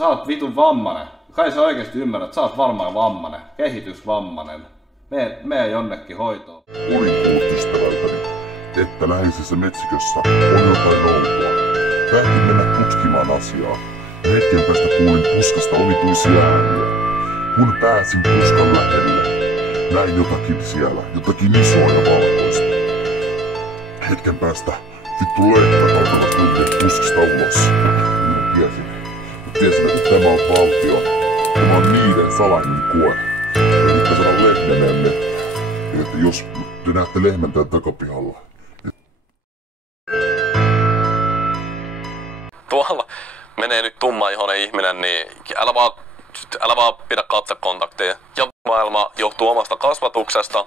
Sä oot vitun vammanen. Kai sä oikeesti ymmärrät, sä oot varmaan vammanen. Kehitysvammanen. Mene jonnekin hoitoon. Olin kuullut ystävältäni, että läheisessä metsikössä on jotain outoa. Päätin mennä tutkimaan asiaa, ja hetken päästä kuulin puskasta omituisia ääniä. Kun pääsin puskan lähelle, näin jotakin siellä, jotakin isoa ja valkoista. Hetken päästä vittu lehmät alkavat kulkea puskista ulos. Minä tiesin, että tämä on valtion. Tämä on niiden salainen koe. Elikkä saada lehmä meidän mettään. Että jos te näette lehmän tän takapihalla. Tuolla menee nyt tummaihoinen ihminen, niin älä vaan pidä katsekontaktia. Ja maailma johtuu omasta kasvatuksesta.